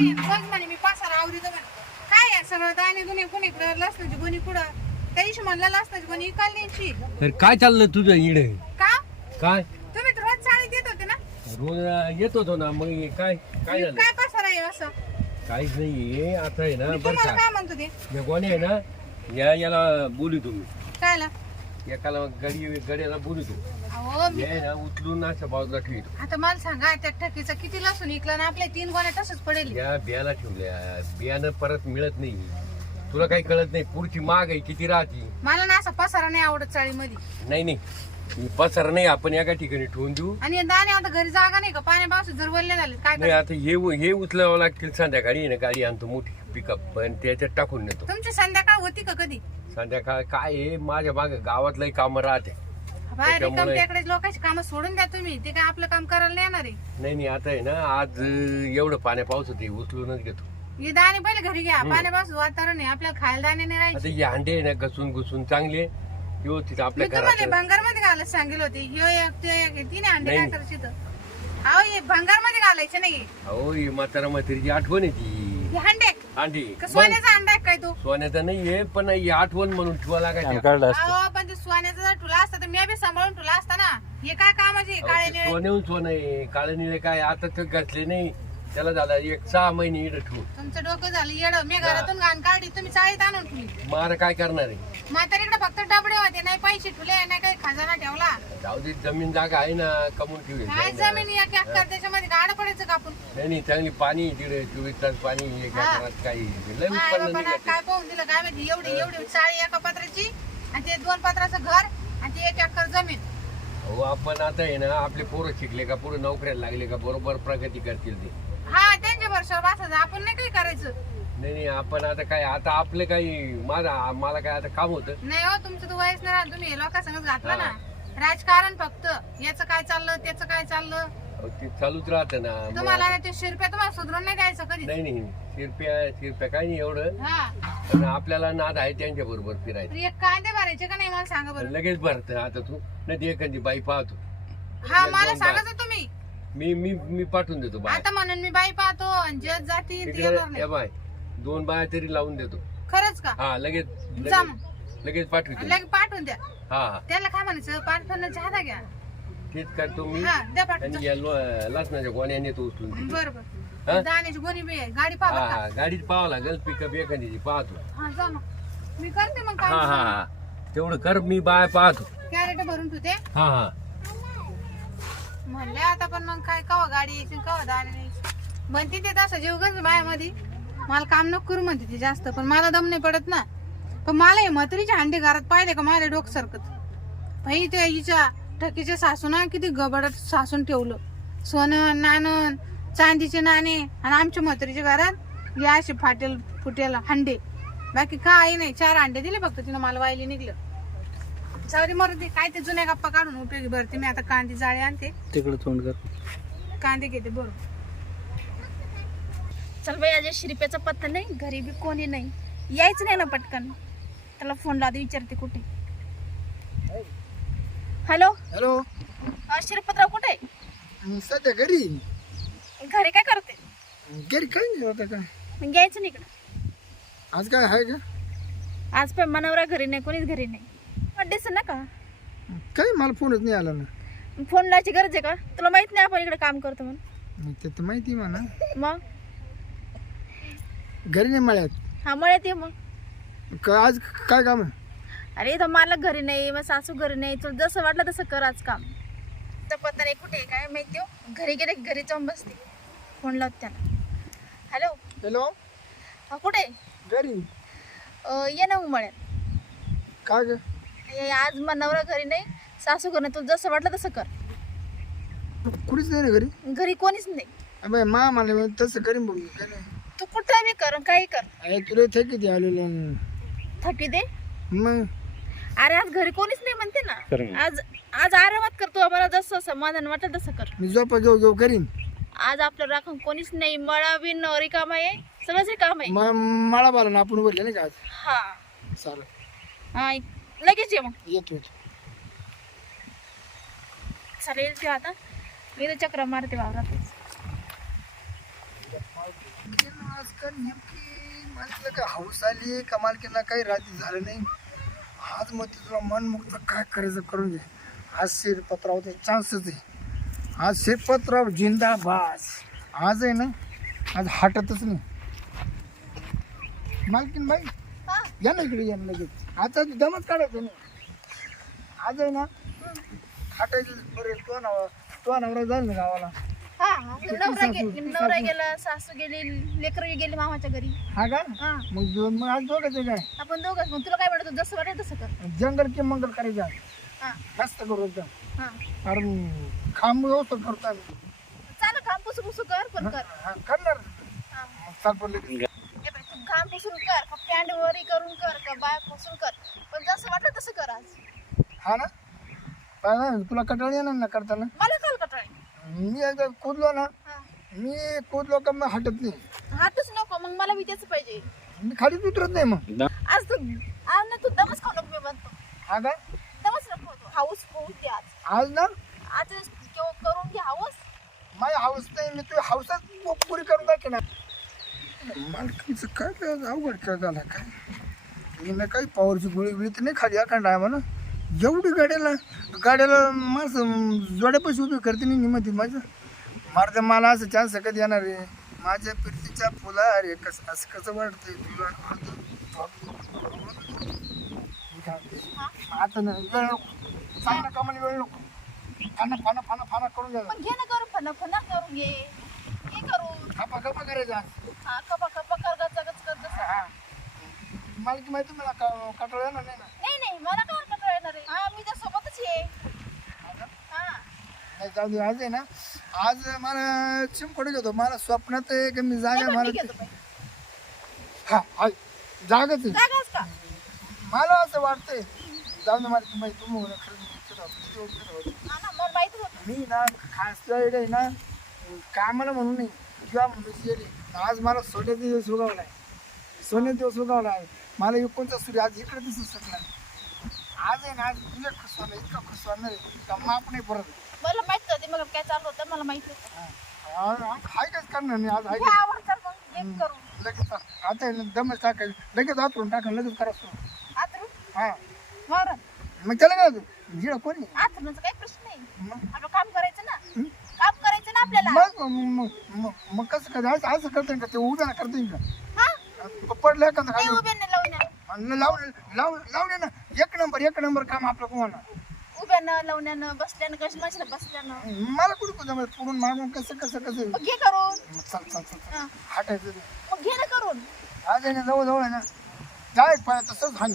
मध्ये बघ म्हणे मी पासाला आवडीतो म्हणे. काय आहे सगळं दाणे दुने कोणी इकडं लसणाची कोणी कुठं? त्या दिवशी म्हणलं लसणाची कोणी तर काय चाललं तुझं इडे का? काय? तुम्ही तर रोज चाळी देत होते ना? रोज येत होतो ना मग हे काय काय झालं? काय पसारा आहे असं? काहीच नाहीये आता आहे ना मी बरं तुम्हाला का काय म्हणतो ते? कोणी आहे ना या याला बोलू तुम्ही. कायला? एकाला गडी गड्याला बोलू तू. मी हे आहे ना उचलून असं बाजूला ठेवतो आता मला सांगा त्या ठकीचं किती लसूण इकलं ना आपल्या तीन गोण्या तसंच पडेल. या बियाला ठेवल्या. बियाणं परत मिळत नाही. तुला काही कळत नाही पुढची माग आहे किती राहती? मला ना असा पसारा नाही आवडत चाळीमध्ये. नाही नाही. पसार नाही आपण एका ठिकाणी ठेवून देऊ. आणि दाणे आता घरी जागा नाही का? पाण्या पाऊस जर वल्ले झाले काय नाही करायचं? आता हे हे उचलावं लागतील संध्याकाळी. आहे ना गाडी आणतो मोठी पिकअप पण त्याच्यात टाकून नेतो. तुमची संध्याकाळ होती का कधी? संध्याकाळ काय आहे? माझ्या मागे गावातलंही काम राहते. बाहेर लोकांची कामं सोडून द्या तुम्ही. ते काय आपलं काम करायला नाही येणार आहे. नाही नाही आता आहे ना आज अं, एवढं पाण्या पाऊस होते उचलूनच घेतो. हे दाणे पहिले घरी घ्या. पाण्या पाऊस वातावरण आहे. आपल्याला खायला दाणे नाही राहायचे. आता हे अंडे आहे ना घसून घुसून चांगले व्यवस्थित मी आपल्या तुम्हाला घरात भंगारमध्ये घालायला सांगेल होते. ह्यो एक ते एक तिने अंडे नाही. काय करायचे तर अहो हे भंगारमध्ये घालायचे नाही. अहो ही म्हातारा म्हातारीची आठवण आहे ती. हे अंडे अंडी. का सोन्याचा अंडा आहे काय तो? सोन्याचं नाहीये पण ही आठवण म्हणून ठेवा लागायची काढलं असतं. अहो पण ते सोन्याचा जर ठुला असता तर मी बी सांभाळून ठुला असता ना. हे काय कामाचे काळे निळे? सोन्याहून सोनं आहे. काळे निळे काय आता तर घातले नाही. त्याला झाला एक सहा महिने इकडे ठेवू तुमचं डोकं झालं येड. मी घरातून घाण काढली तुम्ही चाळीत आणून ठेवली. मार काय करणार आहे? म्हातारीकडे फक्त डबडे होते नाही पैसे ठुले नाही काही खजाना ठेवला. जाऊ दे जमीन जागा आहे ना कमवून ठेवली काय जमीन एक एकर त्याच्यामध्ये गाड पडायचं का आपण? नाही नाही चांगली पाणी तिकडे चोवीस तास पाणी हा. एकरात काही लय काय उत्पन्न निघत काय पाहून दिलं काय माहिती एवढी एवढी चाळी एका पत्राची आणि ते दोन पत्राचं घर आणि ते एक एकर जमीन. हो आपण आता आहे ना आपले पोरं शिकले का पुढे नोकऱ्याला लागले का बरोबर प्रगती करतील ते. हा त्यांच्या वर्षावर बसायचं आपण नाही काही करायचं. नाही नाही आपण आता काय आता आपले काही माझा मला काय आता काम होतं. नाही हो तुमचं तर वयच नाही राहत. तुम्ही हे लोकांसंगच घातलं ना. राजकारण फक्त. याचं काय चाललं त्याचं काय चाललं? अहो, ते चालूच राहतं ना. मग- तुम्हाला ना ते शिरप्या तुम्हाला सुधरून नाही द्यायचं कधी नाही नाही शिरप्या शिरप्या काही नाही एवढं. हा. पण आपल्याला नाद आहे त्यांच्या बरोबर फिरायचं एक कांदे भरायचे का नाही मला सांगा बरं. लगेच भरत. आता तू नाही एखादी बाई पाहतो. हा मला सांगायचं तुम्ही. मी मी मी पाठवून देतो बाय आता म्हणून मी बाई पाहतो आणि जग जाती ते येणार नाही. बाय दोन बाया तरी लावून देतो. खरंच का? हा लगेच जा लगेच लगेच पाठवतो लगे पाठवून द्या. हा हा. त्याला काय म्हणायचं? पाठवण्याचा हाता घ्या तेच करतो मी. हा द्या पाठवून. आणि या लो- लसणाच्या गोण्या नेतो उचलून. बरं हा? बरं दाण्याची गोणी बी आहे. गाडी हा पाहा हा गाडीत पाहावं लागेल. पिकअप एखादी पाहतो. हा जा मग. मी करते मग हा हा काय हा. तेवढं कर मी बाय पाहतो. कॅरेट भरून ठेवते. हा हा. म्हणले आता पण मग काय कवा गाडी यायची कवा दारी न्यायची म्हणते ते तसं जीव गज मायामध्ये. मला काम नको करू म्हणते ते जास्त. पण मला दम नाही पडत ना. पण मला हे म्हातारीच्या अंडे घरात पाहिले का माझ्या डोक सरकत भाई ते हिच्या ठकीच्या सासूना किती गबडत सासून ठेवलं. सोनं नाणं चांदीचे नाणे आणि आमच्या म्हातारीच्या घरात या असे फाटेल फुटेल हंडे. बाकी काही नाही. चार अंडे दिले फक्त तिनं मला वायली निघलं. सॉरी मरू दे. काय ते जुन्या गप्पा काढून उपयोगी भरते मी आता कांदी जाळे आणते. तिकडे तोंड कर. कांदे घेते बरोबर चल बाई अजय श्रीपेचा पत्ता नाही. घरी बी कोणी नाही. यायचं नाही ना पटकन. त्याला फोन लावते विचारते कुठे. हॅलो हॅलो अं, श्रीपतराव कुठे? आहे? सध्या घरी. घरी काय करते? घरी काही नाही होतं काय. मग यायचं नाही इकडं. आज काय आहे का? आज पण मनवरा घरी नाही कोणीच घरी नाही. दिस ना का? काही मला फोनच नाही आला ना. फोन लावायची गरज आहे का? तुला माहीत नाही आपण इकडे काम करतो म्हणून. ते तर माहिती म्हणा. मग? घरी नाही मळ्यात? हा मळ्यात ये मग. का आज काय काम आहे? अरे इथं मालक घरी नाही मग सासू घरी नाही. तुला जसं वाटलं तसं कर आज काम. तर पत्ता नाही कुठे आहे काय माहिती हो? घरी गेले की घरी जाऊन बसते. फोन लावत त्याला. हॅलो? हॅलो? हा कुठे? आहे? घरी. अं, ये ना उमळ्यात काय ग? हे आज मग नवरा घरी नाही सासू घरी नाही. तुला जसं वाटलं तसं कर. कुठेच नाही घरी? घरी कोणीच नाही. अबे मा मला तसं करीन बघ काय नाही. तू कुठं बी कर काही कर. अरे तुला थे किती आलेलो. थकी दे. मग? अरे आज घरी कोणीच नाही म्हणते ना. आज आज आरामात करतो आम्हाला जसं समाधान वाटेल तसं कर. मी झोपा घेऊ घेऊ करीन. आज आपलं राखून कोणीच नाही. मळा बिन रिकाम आहे. सगळंच काम आहे. म- मला बाला ना आपण बोलले नाही का आज? हा. चालेल. हा लगेच ये मग. येतो येतो. चालेल ते आता. मी तर चक्र मारते वावरात आजकाल नेमकी काय हाऊस आली का मालकीला काही रात्री झालं नाही? आज मग ते तुला मनमुक्त काय करायचं करून घे आज शिरपत्रावर चान्सच आहे. आज शिरपत्राव जिंदाबाद. आज आहे ना आज हटतच नाही. मालकीन बाई हा. या ना इकडे या ना लगेच. आता दमच काढायचं नाही. आज आहे ना हटायचं बरं तो नवरा तो नवरा जाईल ना गावाला. हा नवरा गे- नवरा गेला सासू गेली लेकरं गेली मामाच्या घरी. हा का? हा. मग दोन मग आज काय? आपण दोघं मग तुला काय वाटत जसं वाटेल तसं कर. जंगल की मंगल करायचं. हा. जास्त करू एकदम हा. कारण खांब व्यवस्था करतो आम्ही. चाल घाम पुसू पुसू कर पण कर. हा, करणार. हा. मग चाल पडले तू घाम पुसून कर का पॅन्ट वरी करून कर का बाय पुसून कर. पण जसं वाटलं तसं कर आज. हा ना? तुला कटाळ येणार ना करताना? मला काल कटाळे मी एकदा कुदलो ना मी कुदलो का मग हटत नाही. हाटच नको मग मला बी तेच पाहिजे. मी खालीच उतरत नाही मग. आज तू आज ना तू दमच खाऊ नको मी म्हणतो. हा का? दमच नको तू. हाऊस होऊ दे आज. आज ना? आज केव- करून घे हाऊस. माझी हाऊस नाही मी तुझी हाऊसच पुरी करून दाखवणार मालकीचं काय काय अवघड खेळ झाला काय? हिनं काही पॉवरची गोळी बिळी तर नाही खाली अखंड आहे म्हणा एवढी गाड्याला गाड्याला माणसं जोड्यापाशी उभी करते नाही निमती माझं. मारते मला असं चान्स कधी येणार आहे? माझ्या पिरतीच्या फुला अरे कसं असं कसं वाटतंय तुला? आता ना वेळ नको. चांगलं कामाला वेळ नको. फाना फाना फाना फाना करून घ्या. घे ना करून फाना फाना करून घे. घे करून खपा खपा करायचा हा कर कर. हा. मला की माहिती मला क- कटाळ येणार नाही ना नाही नाही मला काय येणार आहे हा मी त्या सोबतच ये हा नाही जाऊ दे आज आहे ना आज मला चिमकोड घेतो मला स्वप्नात आहे की मी हे जागा मला बाई. हा आहे. जागाच आहे जागाच का मला असं वाटतंय जाऊ दे मला माहिती तुम्ही म्हणा खरं. हा ना मला माहितच होतं मी ना खास आहे ना कामाला म्हणून नाही किंवा मी गेली. आज मला सोन्याचा दिवस उगवला आहे सोन्याचा दिवस उगवला आहे मला एकोणचा सूर्य आज इकडे दिसत सुटला आज आहे ना आज तुला खुश होणार इतका खुश होणार आहे का माप नाही परत मला माहीत होते मग काय चालू होतं मला माहीत हा. हाय काच करणार नाही आज हाय लगेच. आता दमच टाकायचं. लगेच आतरून टाका लगेच करायचं आतरू हा. मग त्याला काय जिडा कोणी? आतरूचं काही प्रश्न नाही. मग? आपलं काम करायचं ना. आपल्याला? मग मग- मग- मग कसं काय असं असं करता का? ते उभ्या करता हा? का पडलं का नाही उभे लावण्या आणि लावले लाव लावले ना. एक नंबर एक नंबर काम आपलं कोणा? उभ्यानं लावण्यानं बसल्यानं कशी मशीन बसल्यानं मला कुठे कुठं जमत पुढून मागून कसं कसं कसं? मग घे करून. चल चल चल चल. हा. हटायचं ते. मग घे ना करून. आज आहे ना जवळ जवळ आहे ना. जाय पाय तसंच हानी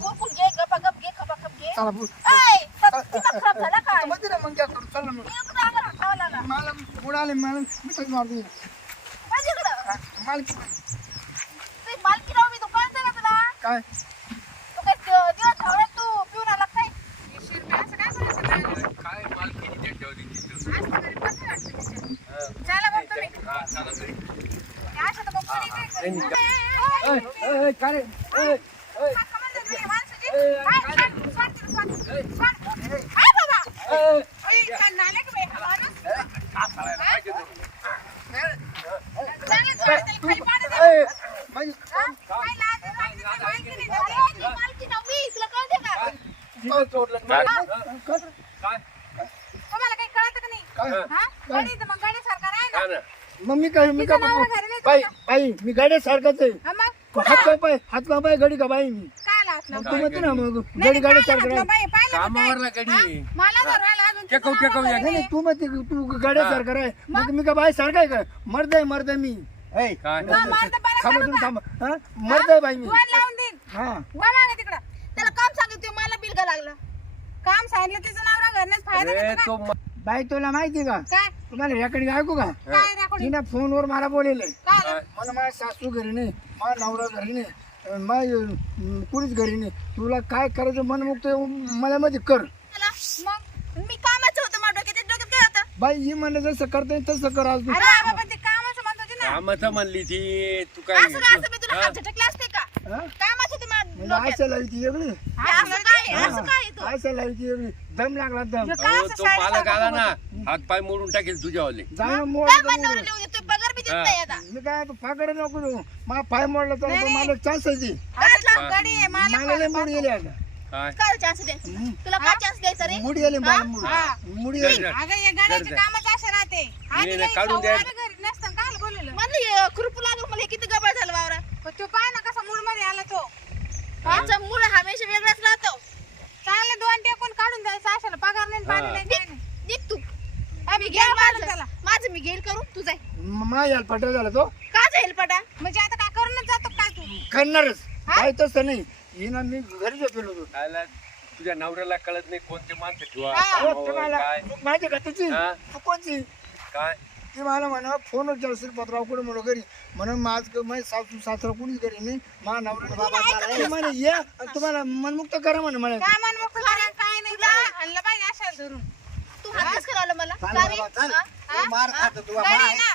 उरकून घे गपा गप घे खपा खप घे. चला बोल. ऐ, तर दिमाग खराब झाला काय? मध्ये ना मग काय करू चल ना मग. मी इकडं अंगावर हात लावला. ना. मला पुढे आले मला मी तरी मारतो माझ्याकडं? मालकी ते मालकी राव मी दुकान ना तुला. काय? तू काय द- दिवस तू पिऊन आला काय? असं काय करायचं काय? त्याच्यावर. चला तुम्ही. हा, चला काय? काय मग मी काय मी काय बाई? बाई मी गाड्या सारखाच आहे हात पाय हात पाय गडी का बाई मी? तू म्हणते ना मग गडी गाड्या? कामावरला गडी टेकव, टेकव या. नाही नाही. तू गाड्या सारखं आहे मग मी का सारखं आहे का? मर्द आहे मर्द मी. ऐ, काय? हा, थांबा तुम्ही? थांबा. हा? मर्द आहे बाई मी. वर हा. वा मागे तिकडं. त्याला काम सांगितलं मला लागलं? काम सांगितलं तिचं फायदा अरे, घेतो तो का? म- बाई तुला माहिती का? काय? तुम्हाला रेकॉर्डिंग ऐकू का? काय तिने फोनवर मला बोलेले काय? मला माझ्या सासू घरी नाही माझा नवरा घरी नाही. अं, कुणीच घरी नाही. तुला काय करायचं मनमुक्त मला मध्ये कर. मग मी कामाचं होतं माझ्या डोक्यात त्या डोक्यात काय होतं? बाई ही म्हणलं जसं करता येईल तसं कर आज तू. अरे बाबा पण ते कामाचं म्हणत होती ना. कामाचं म्हणली ती तू काय असं काय असं मी तुला हात झटकले असते का? हा? कामाचं होतं माझ्या म्हणजे डोक्यात. असं लावती वेगळी असं काय असं काय आहे तो? असं लावती वेगळी दम लागला दम. अहो, तो सारखं आला ना? हात? पाय मोडून टाकेल तुझ्यावाले. जाणं मोड आता. मी काय आता फाकडे नको देऊ. मला पाय मोडला तर नाही, मला चान्स आहे ती. आता गडी आहे मला मला लय मुडी गेली आता. काय? काय चान्स दे. तुला काय चान्स द्यायचा रे? मुडी गेली मला मुडी. हा. मुडी गेली. अगं या गाड्याचे कामच असे राहते. आधी नाही, लई काढून द्या. सव्वा घरी. नसतं काय बोललेलं. मला खुरपू लागलं मला हे किती गबाळ झालं वावरा पण तो पाय ना कसा मूडमध्ये आला तो. आमचा मूळ हमेशा वेगळाच राहतो. चांगले दोन टेकून काढून द्यायचं अशाला पगार नाही पाणी हा. नाही काय नाही. निघ तू. आम्ही घेईल माझं माझं. त्याला. माझं मी घेईल करू तू जाय. मा यायला पटल झाला तो. का जाईल पटा म्हणजे आता काय करूनच जातो काय तू? करणारच. काय तसं नाही. हिना मी घरी झोपेलो होतो. खायला तुझ्या नवऱ्याला कळत नाही कोणते माणसं ठेवा. हा. अहो, कामावर, तुम्हाला काय? तू माझी का हा? तू कोणची? काय? ती मला म्हणा फोन केला श्रीपतराव कुठे म्हणून घरी. म्हणून माझ माझी सासू सासरा कुणीच घरी नाही. मा नवरा बाबा चालला. म्हणे ये. आणि तुम्हाला मनमुक्त करा म्हणे मला काय मन काय नाही तुला आणलं पाहिजे अशाला धरून. तू हातच करावलं मला? चाल? बाबा, चाल. हा? मार खातो तू हा.